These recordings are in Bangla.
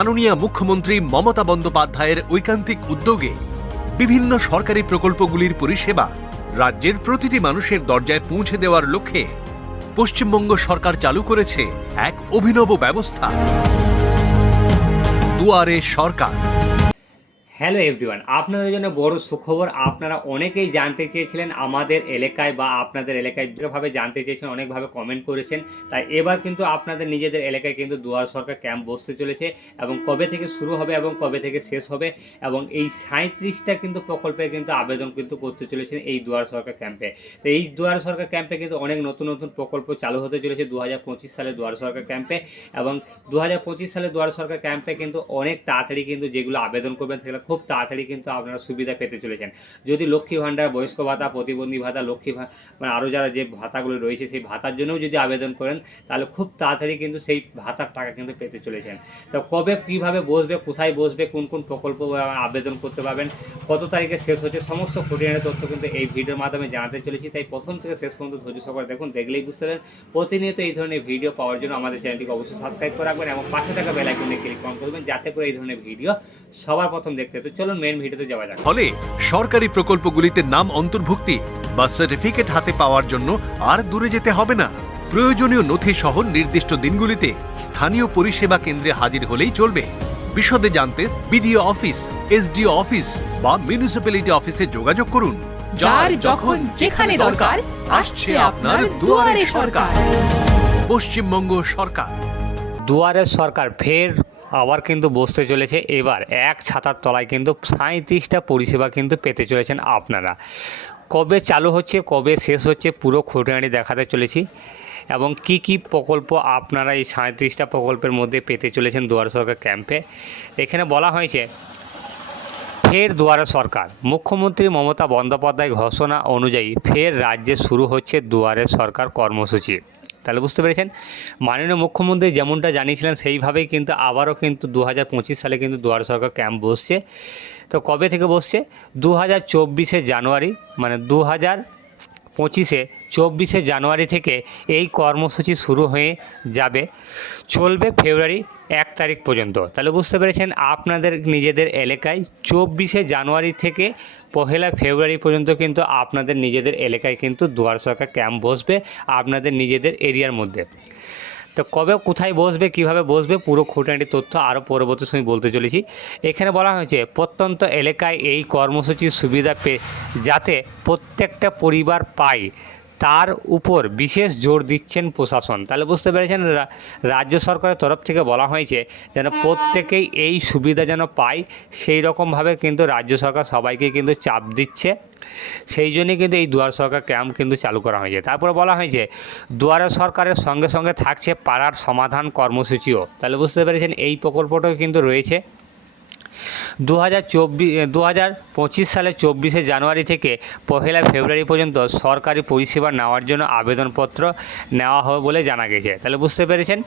মাননীয় মুখ্যমন্ত্রী মমতা বন্দ্যোপাধ্যায়ের ঐকান্তিক উদ্যোগে বিভিন্ন সরকারি প্রকল্পগুলির পরিষেবা রাজ্যের প্রতিটি মানুষের দরজায় পৌঁছে দেওয়ার লক্ষ্যে পশ্চিমবঙ্গ সরকার চালু করেছে এক অভিনব ব্যবস্থা। দুয়ারে সরকার। হ্যালো এভরিওয়ান, আপনাদের জন্য বড় সুখবর, আপনারা অনেকেই জানতে চেয়েছিলেন আমাদের এলাকায় বা আপনাদের এলাকায় যেভাবে জানতে চেয়েছেন, অনেকভাবে কমেন্ট করেছেন। তাই এবার কিন্তু আপনাদের নিজেদের এলাকায় কিন্তু দুয়ার সরকার ক্যাম্প বসতে চলেছে এবং কবে থেকে শুরু হবে এবং কবে থেকে শেষ হবে এবং এই সাঁত্রিশটা কিন্তু প্রকল্পে কিন্তু আবেদন কিন্তু করতে চলেছেন এই দুয়ার সরকার ক্যাম্পে তো এই দুয়ার সরকার ক্যাম্পে কিন্তু অনেক নতুন নতুন প্রকল্প চালু হতে চলেছে দু হাজার পঁচিশ সালে দুয়ার সরকার ক্যাম্পে এবং দু হাজার পঁচিশ সালে দুয়ার সরকার ক্যাম্পে কিন্তু অনেক তাড়াতাড়ি কিন্তু যেগুলো আবেদন করবেন সেগুলো খুব তাড়াতাড়ি কিন্তু আপনারা সুবিধা পেতে চলেছেন। যদি লক্ষ্মী ভাণ্ডার, বয়স্ক ভাতা, প্রতিবন্ধী ভাতা, লক্ষ্মী মানে আরও যারা যে ভাতাগুলো রয়েছে, সেই ভাতার জন্যও যদি আবেদন করেন, তাহলে খুব তাড়াতাড়ি কিন্তু সেই ভাতার টাকা কিন্তু পেতে চলেছেন। তো কবে কীভাবে বসবে, কোথায় বসবে, কোন কোন প্রকল্প আবেদন করতে পারবেন, কত তারিখে শেষ হচ্ছে, সমস্ত খুঁটিনাটি তথ্য কিন্তু এই ভিডিওর মাধ্যমে জানাতে চলেছি। তাই প্রথম থেকে শেষ পর্যন্ত ধৈর্য সহকারে দেখুন, দেখলেই বুঝতে পারবেন। প্রতিনিয়ত এই ধরনের ভিডিও পাওয়ার জন্য আমাদের চ্যানেলটিকে অবশ্যই সাবস্ক্রাইব করে রাখবেন এবং পাশে থাকা বেল আইকনে ক্লিক অন করবেন, যাতে করে এই ধরনের ভিডিও সবার প্রথম দেখতে তো চলুন মেন ভিডিওতে যাওয়া যাক। ফলে সরকারি প্রকল্পগুলিতে নাম অন্তর্ভুক্তি বা সার্টিফিকেট হাতে পাওয়ার জন্য আর দূরে যেতে হবে না। প্রয়োজনীয় নথি সহ নির্দিষ্ট দিনগুলিতে স্থানীয় পরিষেবা কেন্দ্রে হাজির হলেই চলবে। বিশদে জানতে বিডিও অফিস এসডিও অফিস বা মিউনিসিপ্যালিটি অফিসে যোগাযোগ করুন। যার যখন যেখানে দরকার আসছে আপনার দুয়ারে সরকার। পশ্চিমবঙ্গ সরকার। দুয়ারে সরকার ফের আবার কিন্তু বসতে চলেছে। এবার এক ছাতার তলায় কিন্তু সাঁত্রিশটা পরিষেবা কিন্তু পেতে চলেছেন আপনারা। কবে চালু হচ্ছে, কবে শেষ হচ্ছে, পুরো খুঁটিনাটি দেখাতে চলেছি। এবং কি কি প্রকল্প আপনারা এই সাঁত্রিশটা প্রকল্পের মধ্যে পেতে চলেছেন দুয়ার সরকার ক্যাম্পে? এখানে বলা হয়েছে, ফের দুয়ারে সরকার। মুখ্যমন্ত্রী মমতা বন্দ্যোপাধ্যায় ঘোষণা অনুযায়ী ফের রাজ্যে শুরু হচ্ছে দুয়ারে সরকার কর্মসূচি। তাহলে বুঝতে পেরেছেন? মাননীয় মুখ্যমন্ত্রী যেমনটা জানিয়েছিলেন, সেইভাবেই কিন্তু আবারও কিন্তু দু হাজার পঁচিশ সালে কিন্তু দুয়ার সরকার ক্যাম্প বসছে। তো কবে থেকে বসছে? দু হাজার জানুয়ারি মানে দু হাজার পঁচিশে, চব্বিশে জানুয়ারি থেকে এই কর্মসূচি শুরু হয়ে যাবে। চলবে ফেব্রুয়ারি এক তারিখ পর্যন্ত। তাহলে বুঝতে পেরেছেন, আপনাদের নিজেদের এলাকায় চব্বিশে জানুয়ারি থেকে পহেলা ফেব্রুয়ারি পর্যন্ত কিন্তু আপনাদের নিজেদের এলাকায় কিন্তু দুয়ার সরকার ক্যাম্প বসবে, আপনাদের নিজেদের এরিয়ার মধ্যে। তো কবে কোথায় বসবে, কীভাবে বসবে, পুরো খুঁটানি তথ্য আরও পরবর্তী সময় বলতে চলেছি। এখানে বলা হয়েছে, প্রত্যন্ত এলাকায় এই কর্মসূচির সুবিধা পেয়ে যাতে প্রত্যেকটা পরিবার পায়। তার উপর বিশেষ জোর দিচ্ছেন প্রশাসন। তাহলে বুঝতে পেরেছেন রাজ্য সরকারের তরফ থেকে বলা হয়েছে যেন প্রত্যেকেই এই সুবিধা যেন পায়, সেই রকমভাবে কিন্তু রাজ্য সরকার সবাইকে কিন্তু চাপ দিচ্ছে। সেই জন্যই কিন্তু এই দুয়ার সরকার ক্যাম্প কিন্তু চালু করা হয়েছে। তারপরে বলা হয়েছে, দুয়ারে সরকারের সঙ্গে সঙ্গে থাকছে পাড়ার সমাধান কর্মসূচিও। তাহলে বুঝতে পেরেছেন, এই প্রকল্পটাও কিন্তু রয়েছে। দু হাজার চব্বিশ দু হাজার পঁচিশ সালে চব্বিশে জানুয়ারি থেকে পহেলা ফেব্রুয়ারি পর্যন্ত সরকারি পরিষেবা নেওয়ার জন্য আবেদনপত্র নেওয়া হবে বলে জানা গেছে। তাহলে বুঝতে পেরেছেন?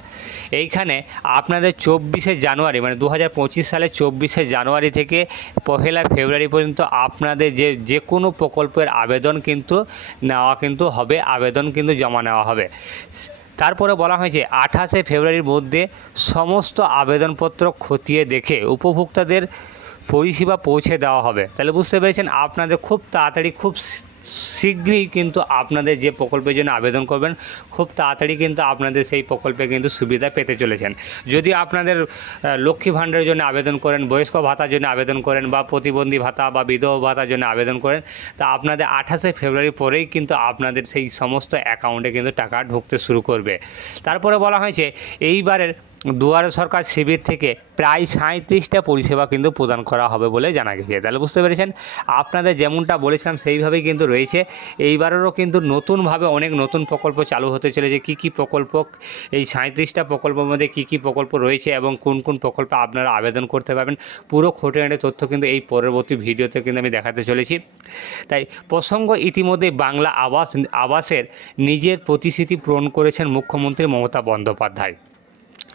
এইখানে আপনাদের চব্বিশে জানুয়ারি মানে দু হাজার পঁচিশ সালে চব্বিশে জানুয়ারি থেকে পহেলা ফেব্রুয়ারি পর্যন্ত আপনাদের যে যে কোনো প্রকল্পের আবেদন কিন্তু নেওয়া কিন্তু হবে, আবেদন কিন্তু জমা নেওয়া হবে। তারপরে বলা হয়েছে, আঠাশে ফেব্রুয়ারির মধ্যে সমস্ত আবেদনপত্র খতিয়ে দেখে, উপভোক্তাদের পরিষেবা পৌঁছে দেওয়া হবে। তাহলে বুঝতে পেরেছেন, আপনাদের খুব তাড়াতাড়ি, খুব শীঘ্রই কিন্তু আপনাদের যে প্রকল্পের জন্য আবেদন করবেন, খুব তাড়াতাড়ি কিন্তু আপনাদের সেই প্রকল্পে কিন্তু সুবিধা পেতে চলেছেন। যদি আপনাদের লক্ষ্মী ভাণ্ডারের জন্য আবেদন করেন, বয়স্ক ভাতার জন্য আবেদন করেন বা প্রতিবন্ধী ভাতা বা বিধবা ভাতার জন্য আবেদন করেন, তা আপনাদের আঠাশে ফেব্রুয়ারি পরেই কিন্তু আপনাদের সেই সমস্ত অ্যাকাউন্টে কিন্তু টাকা ঢুকতে শুরু করবে। তারপরে বলা হয়েছে, এইবারের দুয়ারে সরকার শিবির থেকে প্রায় সাঁত্রিশটা পরিষেবা কিন্তু প্রদান করা হবে বলে জানা গেছে। তাহলে বুঝতে পেরেছেন? আপনাদের যেমনটা বলেছিলাম, সেইভাবেই কিন্তু রয়েছে। এইবারেরও কিন্তু নতুনভাবে অনেক নতুন প্রকল্প চালু হতে চলেছে। কী কী প্রকল্প, এই সাঁত্রিশটা প্রকল্পের মধ্যে কী কী প্রকল্প রয়েছে এবং কোন কোন প্রকল্পে আপনারা আবেদন করতে পারবেন, পুরো খুঁটিনাটি তথ্য কিন্তু এই পরবর্তী ভিডিওতে কিন্তু আমি দেখাতে চলেছি। তাই প্রসঙ্গ ইতিমধ্যে বাংলা আবাস, আবাসের নিজের প্রতিশ্রুতি পূরণ করেছেন মুখ্যমন্ত্রী মমতা বন্দ্যোপাধ্যায়।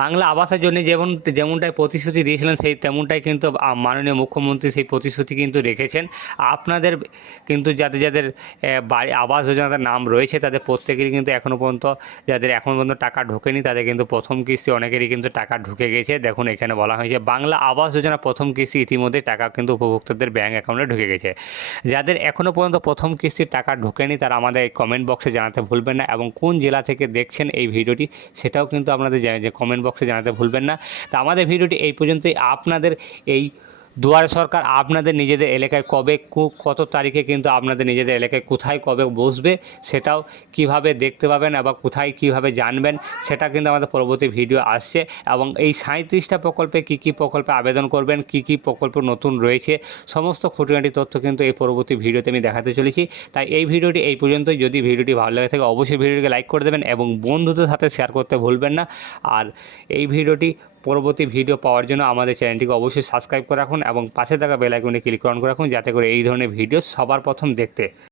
বাংলা আবাসের জন্য যেমন, যেমনটাই প্রতিশ্রুতি দিয়েছিলেন, সেই তেমনটাই কিন্তু মাননীয় মুখ্যমন্ত্রী সেই প্রতিশ্রুতি কিন্তু রেখেছেন। আপনাদের কিন্তু যাদের যাদের বাড়ি, আবাস যোজনার নাম রয়েছে, তাদের প্রত্যেকেরই কিন্তু এখনও পর্যন্ত যাদের এখনও পর্যন্ত টাকা ঢোকেনি, তাদের কিন্তু প্রথম কিস্তি অনেকেরই কিন্তু টাকা ঢুকে গেছে। দেখুন, এখানে বলা হয়েছে, বাংলা আবাস যোজনা প্রথম কিস্তি ইতিমধ্যে টাকা কিন্তু উপভোক্তাদের ব্যাঙ্ক অ্যাকাউন্টে ঢুকে গেছে। যাদের এখনও পর্যন্ত প্রথম কিস্তির টাকা ঢোকেনি, তারা আমাদের এই কমেন্ট বক্সে জানাতে ভুলবেন না এবং কোন জেলা থেকে দেখছেন এই ভিডিওটি, সেটাও কিন্তু আপনাদের যে কমেন্ট বক্সে জানাতে ভুলবেন না। তো আমাদের ভিডিওটি এই পর্যন্তই। আপনাদের এই দুয়ারে সরকার আপনাদের নিজেদের এলাকায় কবে কত তারিখে কিন্তু আপনাদের নিজেদের এলাকায় কোথায় কবে বসবে সেটাও কীভাবে দেখতে পাবেন আবার কোথায় কীভাবে জানবেন সেটা কিন্তু আমাদের পরবর্তী ভিডিও আসছে এবং এই সাঁত্রিশটা প্রকল্পে কি কি প্রকল্পে আবেদন করবেন, কি কি প্রকল্প নতুন রয়েছে, সমস্ত খুঁটিনাটি তথ্য কিন্তু এই পরবর্তী ভিডিওতে আমি দেখাতে চলেছি। তাই এই ভিডিওটি এই পর্যন্ত যদি ভিডিওটি ভালো লাগে থাকে, অবশ্যই ভিডিওটিকে লাইক করে দেবেন এবং বন্ধুদের সাথে শেয়ার করতে ভুলবেন না। আর এই ভিডিওটি পরবর্তী ভিডিও পাওয়ার জন্য আমাদের চ্যানেলটিকে অবশ্যই সাবস্ক্রাইব করে রাখুন এবং পাশে থাকা বেল আইকনে ক্লিক অন করে রাখুন, যাতে করে এই ধরনের ভিডিও সবার প্রথম দেখতে।